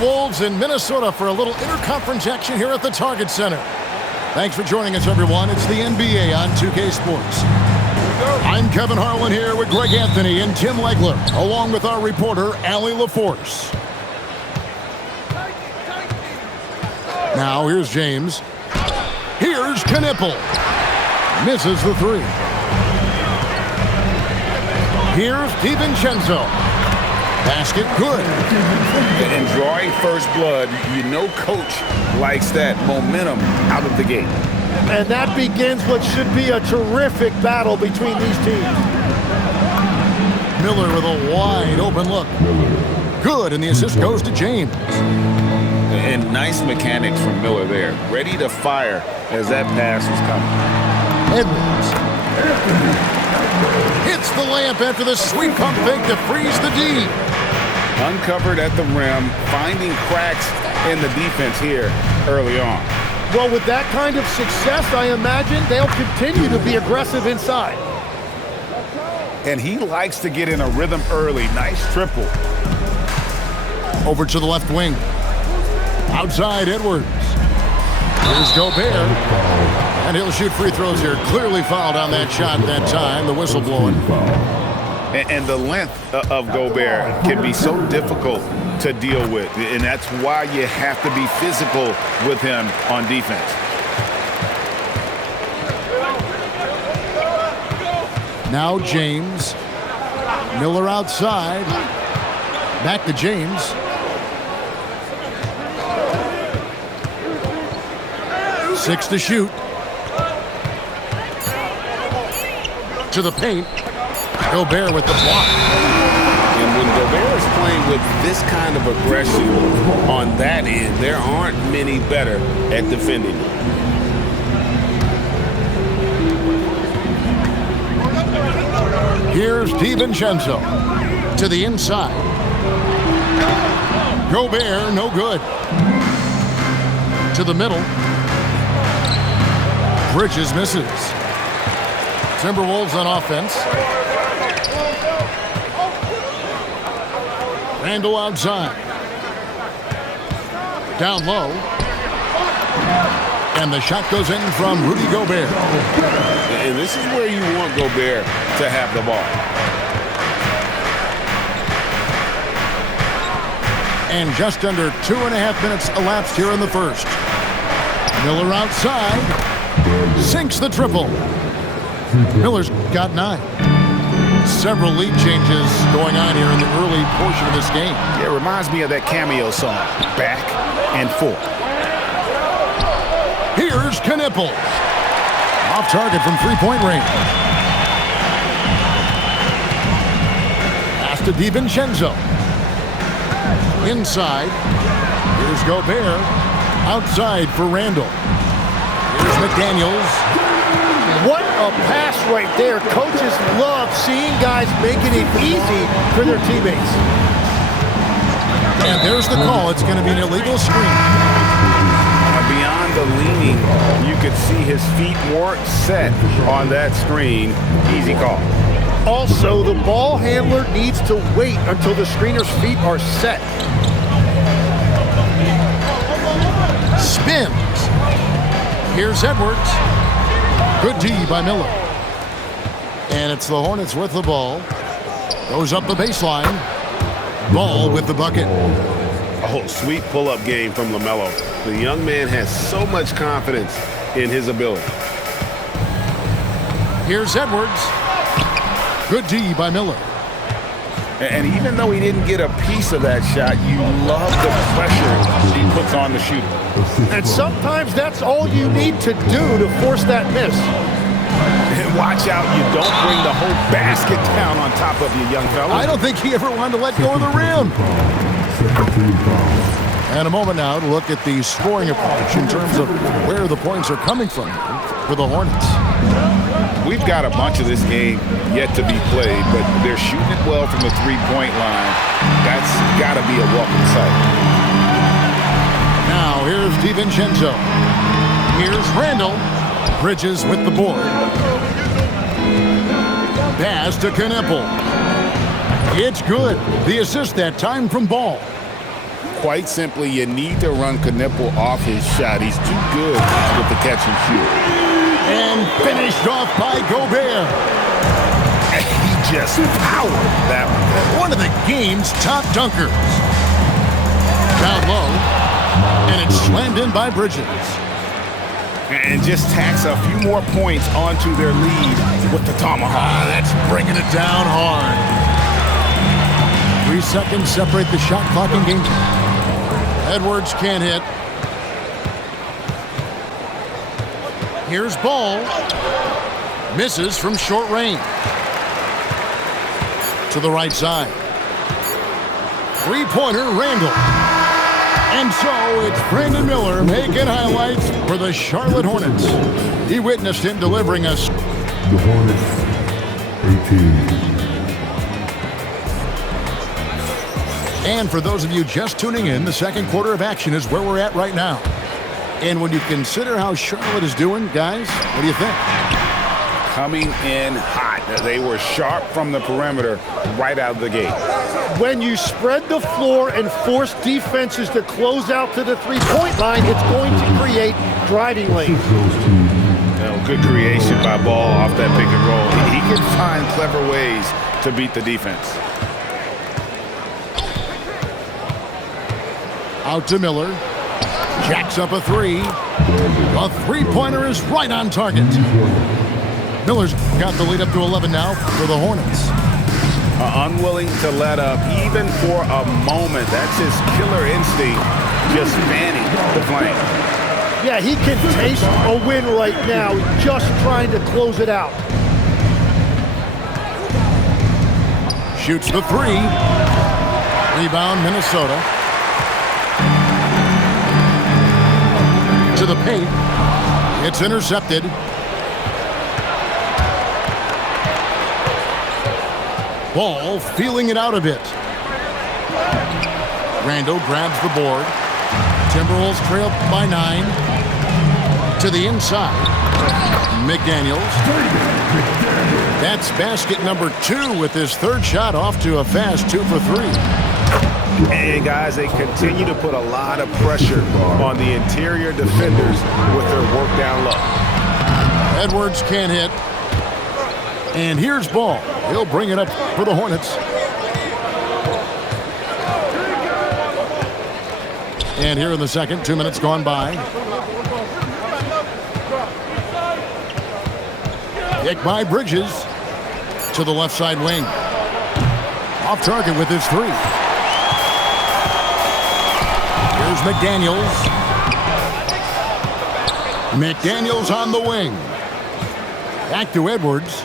Timberwolves in Minnesota for a little interconference action here at the Target Center. Thanks for joining us, everyone. It's the NBA on 2K Sports. I'm Kevin Harlan here with Greg Anthony and Tim Legler, along with our reporter, Allie LaForce. Now, here's James. Here's Knipple. Misses the three. Here's DiVincenzo. Basket good. And drawing first blood, you know coach likes that momentum out of the gate. And that begins what should be a terrific battle between these teams. Miller with a wide open look. Good, and the assist goes to James. And nice mechanics from Miller there. Ready to fire as that pass was coming. Edwards. Hits the layup after the sweep pump fake to freeze the D. Uncovered at the rim, finding cracks in the defense here early on. Well, with that kind of success, I imagine they'll continue to be aggressive inside. And he likes to get in a rhythm early. Nice triple. Over to the left wing. Outside, Edwards. Here's Gobert. And he'll shoot free throws here. Clearly fouled on that shot that time. The whistle blowing. And the length of Gobert can be so difficult to deal with. And that's why you have to be physical with him on defense. Now James. Miller outside. Back to James. Six to shoot. To the paint. Gobert with the block. And when Gobert is playing with this kind of aggression on that end, there aren't many better at defending. Here's DiVincenzo to the inside. Gobert, no good. To the middle. Bridges misses. Timberwolves on offense. Randall outside. Down low. And the shot goes in from Rudy Gobert. And this is where you want Gobert to have the ball. And just under 2.5 minutes elapsed here in the first. Miller outside. Sinks the triple. Miller's got 9. Several lead changes going on here in the early portion of this game. Yeah, it reminds me of that cameo song, Back and Forth. Here's Knipple. Off target from three-point range. Pass to DiVincenzo. Inside. Here's Gobert. Outside for Randall. Here's McDaniels. What a pass right there. Coaches love seeing guys making it easy for their teammates. And there's the call. It's going to be an illegal screen. Beyond the leaning, you could see his feet weren't set on that screen. Easy call. Also, the ball handler needs to wait until the screener's feet are set. Spins. Here's Edwards. Good D by Miller. And it's the Hornets with the ball. Goes up the baseline. Ball with the bucket. Oh, sweet pull-up game from LaMelo. The young man has so much confidence in his ability. Here's Edwards. Good D by Miller. And even though he didn't get a piece of that shot, you love the pressure he puts on the shooter. And sometimes that's all you need to do to force that miss. And watch out, you don't bring the whole basket down on top of you, young fella. I don't think he ever wanted to let go of the rim. And a moment now to look at the scoring approach in terms of where the points are coming from for the Hornets. We've got a bunch of this game yet to be played, but they're shooting it well from the three-point line. That's got to be a welcome sight. Now here's DiVincenzo. Here's Randall. Bridges with the board. Pass to Knipple. It's good. The assist that time from Ball. quite simply, you need to run Knipple off his shot. He's too good with the catch and shoot. And finished off by Gobert. And he just powered that One of the game's top dunkers. Down low, and it's slammed in by Bridges. and just tacks a few more points onto their lead with the tomahawk. That's bringing it down hard. 3 seconds separate the shot clock and game time. Edwards can't hit. Here's Ball. Misses from short range. To the right side. Three-pointer, Randall. And so it's Brandon Miller making highlights for the Charlotte Hornets. He witnessed him delivering us. The Hornets, 18. And for those of you just tuning in, the second quarter of action is where we're at right now. And when you consider how Charlotte is doing, guys, what do you think? Coming in hot. They were sharp from the perimeter right out of the gate. When you spread the floor and force defenses to close out to the three-point line, it's going to create driving lanes. Good creation by Ball off that pick and roll. He can find clever ways to beat the defense. Out to Miller. Jacks up a three. A three-pointer is right on target. Miller's got the lead up to 11 now for the Hornets. Unwilling to let up even for a moment. That's his killer instinct, just fanning the flame. Yeah, he can taste a win right now, just trying to close it out. Shoots the three. Rebound, Minnesota. To the paint. It's intercepted. Ball feeling it out a bit. Randall grabs the board. Timberwolves trail by 9. To the inside. McDaniels. That's basket number 2 with his third shot off to a fast 2 for 3. And guys, they continue to put a lot of pressure on the interior defenders with their work down low. Edwards can't hit. And here's Ball. He'll bring it up for the Hornets. And here in the second, 2 minutes gone by. Kick by Bridges to the left side wing. Off target with his three. Here's McDaniels. McDaniels on the wing. Back to Edwards.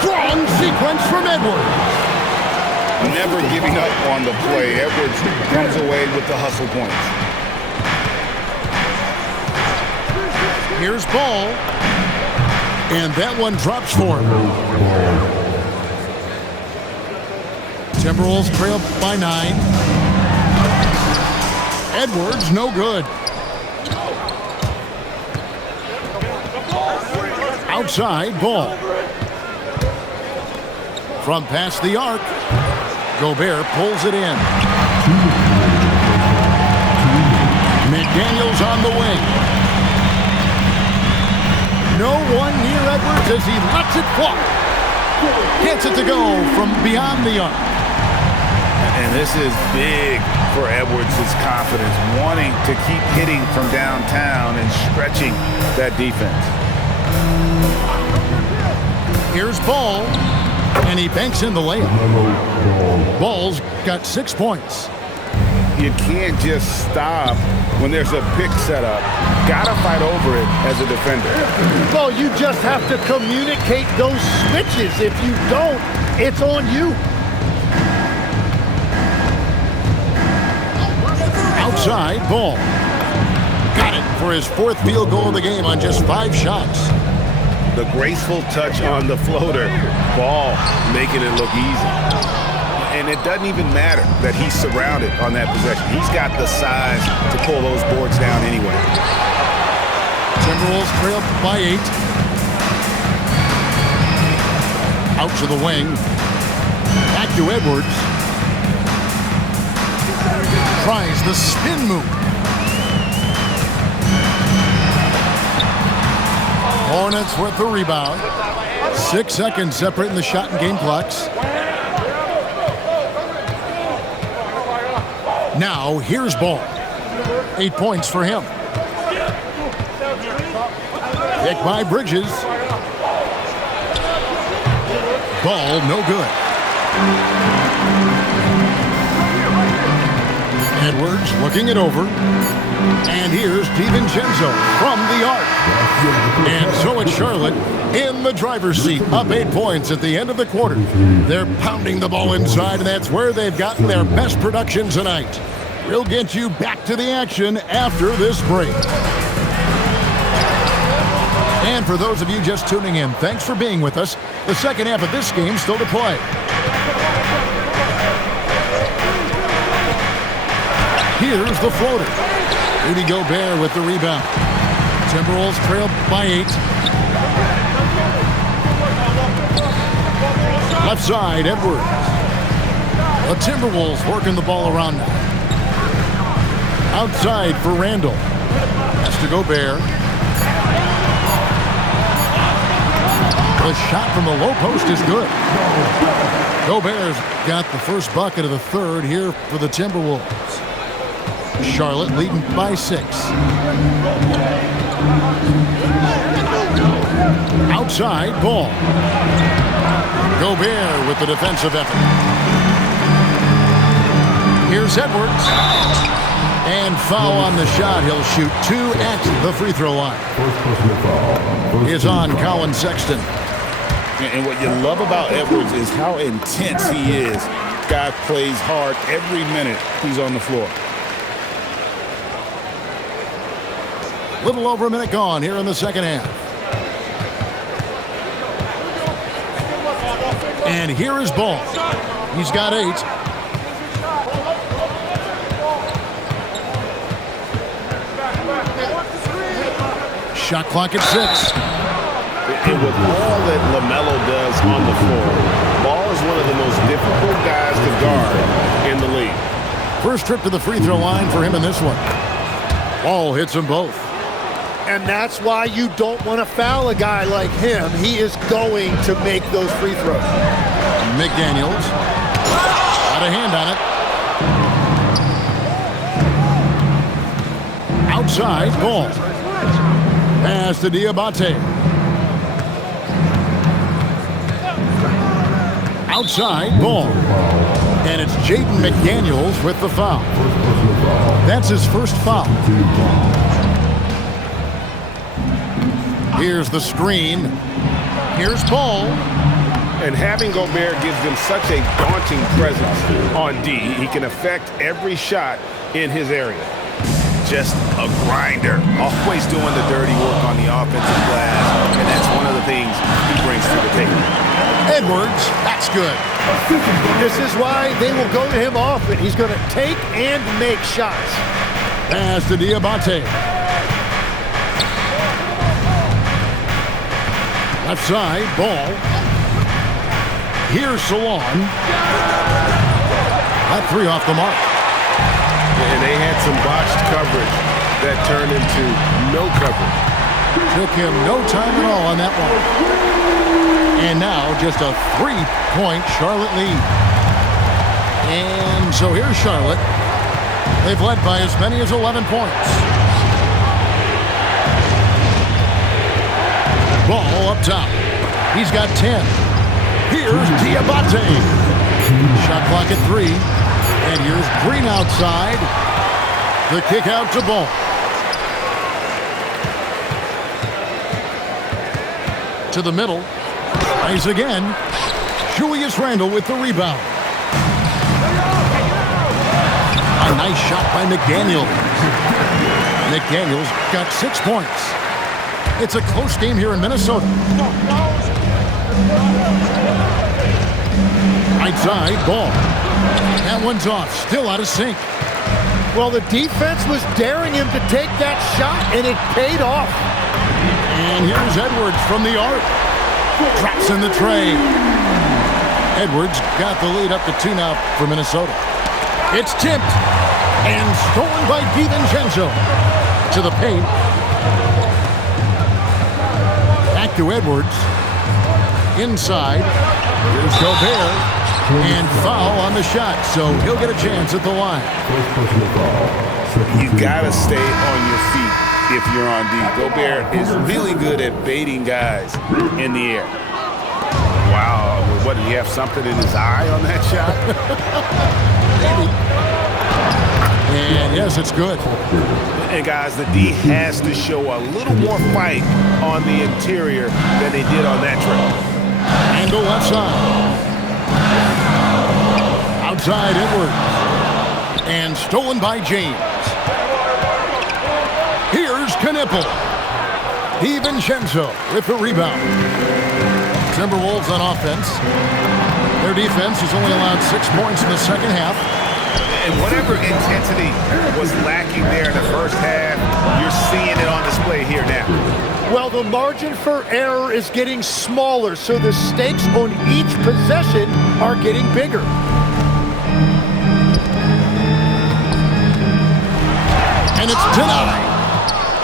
Strong sequence from Edwards. Never giving up on the play. Edwards comes away with the hustle points. Here's Ball. And that one drops for him. Timberwolves trail by 9. Edwards, no good. Outside, Ball. From past the arc, Gobert pulls it in. McDaniels on the wing. No one near Edwards as he lets it fly. Gets it to go from beyond the arc. And this is big for Edwards' confidence, wanting to keep hitting from downtown and stretching that defense. Here's Ball, and he banks in the layup. Ball's got 6 points. You can't just stop when there's a pick set up. Gotta fight over it as a defender. Well, you just have to communicate those switches. If you don't, it's on you. Outside, Ball. Got it for his 4th field goal of the game on just 5 shots. The graceful touch on the floater. Ball making it look easy. And it doesn't even matter that he's surrounded on that possession. He's got the size to pull those boards down anyway. Timberwolves trail by 8. Out to the wing. Back to Edwards. Tries the spin move. Hornets with the rebound. 6 seconds separating the shot and game clocks. Now, here's Ball. 8 points for him. Pick by Bridges. Ball, no good. Edwards looking it over. And here's DiVincenzo from the arc. And so it's Charlotte in the driver's seat, up 8 points at the end of the quarter. They're pounding the ball inside, and that's where they've gotten their best production tonight. We'll get you back to the action after this break. And for those of you just tuning in, thanks for being with us. The second half of this game still to play. Here's the floater. Rudy Gobert with the rebound. Timberwolves trail by 8. Left side, Edwards. The Timberwolves working the ball around now. Outside for Randall. Has to Gobert. The shot from the low post is good. Gobert's got the first bucket of the third here for the Timberwolves. Charlotte leading by 6. Outside, Ball. Gobert with the defensive effort. Here's Edwards. And foul on the shot. He'll shoot 2 at the free throw line. Is on Colin Sexton. And what you love about Edwards is how intense he is. Guy plays hard every minute he's on the floor. Little over a minute gone here in the second half. And here is Ball. He's got 8. Shot clock at 6. And with all that LaMelo does on the floor, Ball is one of the most difficult guys to guard in the league. First trip to the free throw line for him in this one. Ball hits them both. And that's why you don't want to foul a guy like him. He is going to make those free throws. McDaniels. Got a hand on it. Outside, Ball. Pass to Diabate. Outside, Ball. And it's Jaden McDaniels with the foul. That's his first foul. Here's the screen. Here's Ball. And having Gobert gives them such a daunting presence on D. He can affect every shot in his area. Just a grinder. Always doing the dirty work on the offensive glass. And that's one of the things he brings to the table. Edwards, that's good. This is why they will go to him often. He's going to take and make shots. Pass to Diabate. Left side, Ball. Here's Salon. That 3 off the mark. And they had some botched coverage that turned into no coverage. Took him no time at all on that one. And now just a 3-point Charlotte lead. And so here's Charlotte. They've led by as many as 11 points. Ball up top. He's got 10. Here's Diabate. Shot clock at 3. And here's Green outside. The kick out to Ball. To the middle. Nice again. Julius Randle with the rebound. A nice shot by McDaniels. McDaniels got 6 points. It's a close game here in Minnesota. Right side, Ball. That one's off. Still out of sync. Well, the defense was daring him to take that shot, and it paid off. And here's Edwards from the arc. Drops in the tray. Edwards got the lead up to 2 now for Minnesota. It's tipped and stolen by DiVincenzo. To the paint. Back to Edwards. Inside. Here's Gobert. And foul on the shot, so he'll get a chance at the line. You gotta stay on your feet if you're on D. Gobert is really good at baiting guys in the air. Wow, what, did he have something in his eye on that shot? Maybe. And yes, it's good. And guys, the D has to show a little more fight on the interior than they did on that trip. Angle left side. Outside Edwards. And stolen by James. Here's Knipple. DiVincenzo with the rebound. Timberwolves on offense. Their defense has only allowed 6 points in the second half. And whatever intensity was lacking there in the first half, you're seeing it on display here now. Well, the margin for error is getting smaller, so the stakes on each possession are getting bigger. And it's denied.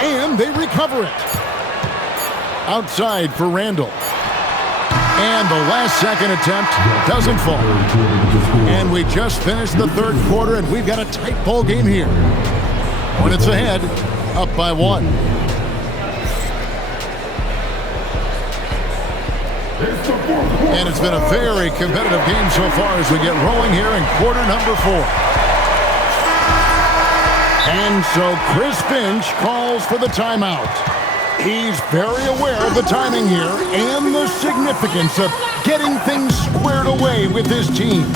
And they recover it. Outside for Randall. And the last second attempt doesn't fall. And we just finished the third quarter, and we've got a tight ball game here. Hornets ahead, up by 1. And it's been a very competitive game so far as we get rolling here in quarter number 4. And so Chris Finch calls for the timeout. He's very aware of the timing here and the significance of getting things squared away with his team.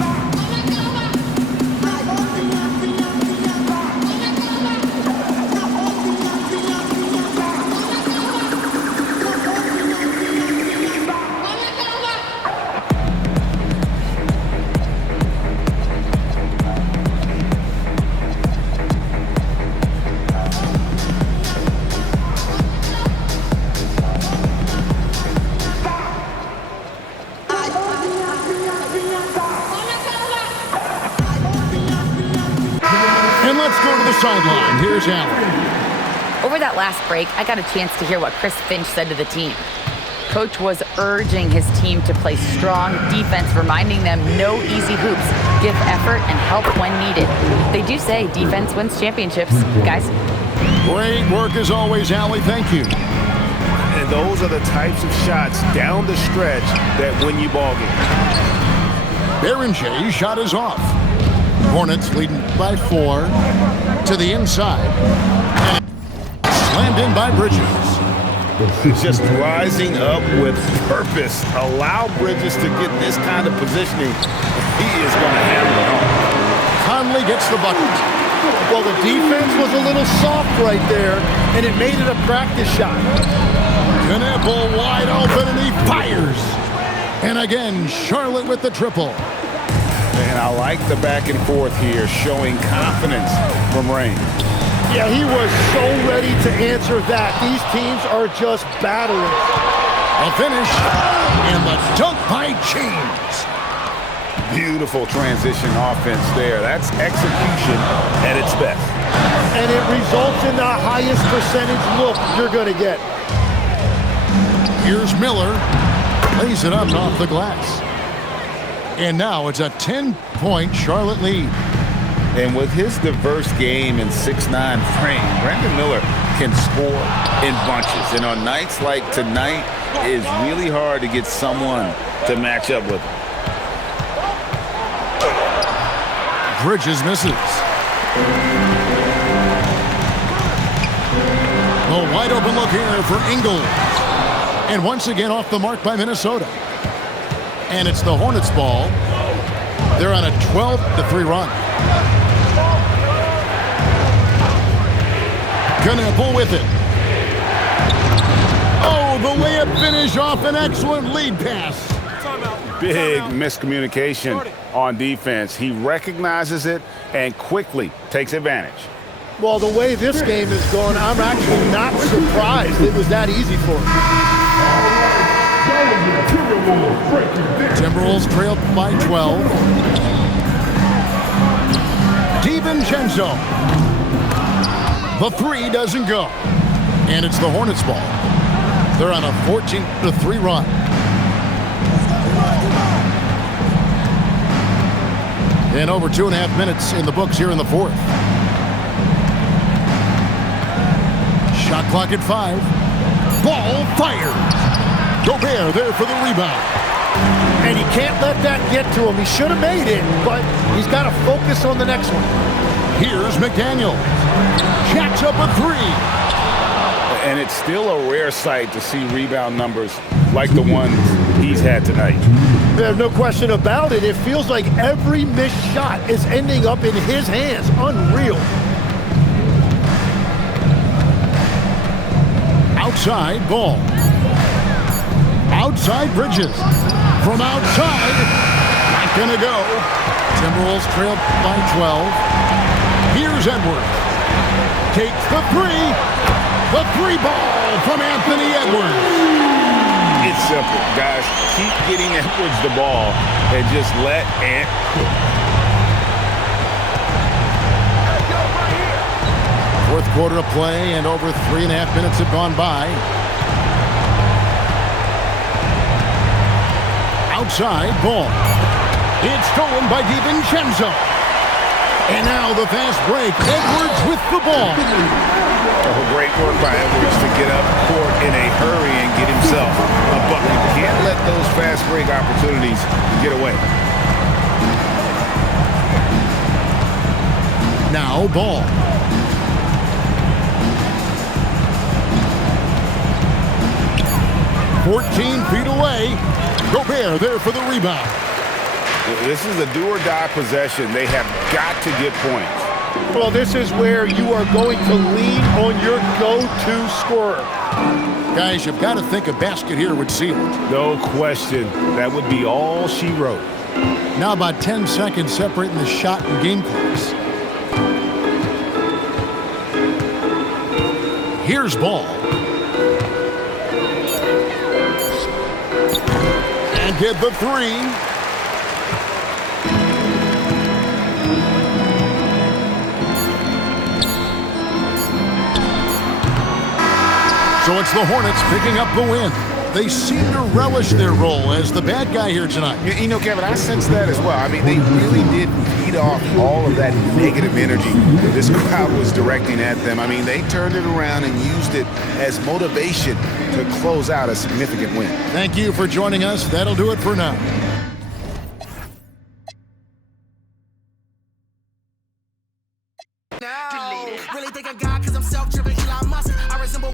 Sideline. Here's Allen. Over that last break, I got a chance to hear what Chris Finch said to the team. Coach was urging his team to play strong defense, reminding them no easy hoops, give effort, and help when needed. They do say defense wins championships, guys. Great work as always, Allie. Thank you. And those are the types of shots down the stretch that win you ball games. Berenjay's shot is off. Hornets leading by 4 to the inside. And slammed in by Bridges. Just rising up with purpose. Allow Bridges to get this kind of positioning. He is going to handle it home. Conley gets the bucket. Well, the defense was a little soft right there, and it made it a practice shot. Knipple wide open, and he fires. And again, Charlotte with the triple. And I like the back and forth here, showing confidence from Rain. Yeah, he was so ready to answer that. These teams are just battling. A finish, and the dunk by James. Beautiful transition offense there. That's execution at its best. And it results in the highest percentage look you're going to get. Here's Miller. Lays it up off the glass. And now it's a 10-point Charlotte lead. And with his diverse game and 6'9" frame, Brandon Miller can score in bunches. And on nights like tonight, it's really hard to get someone to match up with him. Bridges misses. A wide open look here for Ingles. And once again off the mark by Minnesota. And it's the Hornets ball. They're on a 12-3 run. Knipple with it. Oh, the layup finish off an excellent lead pass. Big miscommunication on defense. He recognizes it and quickly takes advantage. Well, the way this game is going, I'm actually not surprised it was that easy for him. Timberwolves trail by 12. DiVincenzo. The three doesn't go. And it's the Hornets ball. They're on a 14-3 run. And over 2.5 minutes in the books here in the fourth. Shot clock at 5. Ball fired. Gobert there for the rebound. And he can't let that get to him. He should have made it, but he's got to focus on the next one. Here's McDaniel. Jacks up a 3. And it's still a rare sight to see rebound numbers like the ones he's had tonight. There's no question about it. It feels like every missed shot is ending up in his hands. Unreal. Outside ball. Outside Bridges. From outside. Not gonna go. Timberwolves trail by 12. Here's Edwards. Takes the 3. The 3 ball from Anthony Edwards. It's simple, guys. Keep getting Edwards the ball and just let Ant. Fourth quarter of play, and over 3.5 minutes have gone by. Outside ball. It's stolen by DiVincenzo. And now the fast break. Edwards with the ball. Oh, great work by Edwards to get up court in a hurry and get himself a bucket. You can't let those fast break opportunities get away. Now ball. "14 feet away. Gobert there for the rebound." This is a do-or-die possession. They have got to get points. Well, this is where you are going to lean on your go-to scorer. Guys, you've got to think a basket here would seal it. No question. That would be all she wrote. Now about 10 seconds separating the shot and game clocks. Here's ball. And get the 3. So it's the Hornets picking up the win. They seem to relish their role as the bad guy here tonight. You know, Kevin, I sense that as well. I mean, they really did feed off all of that negative energy that this crowd was directing at them. I mean, they turned it around and used it as motivation to close out a significant win. Thank you for joining us. That'll do it for now.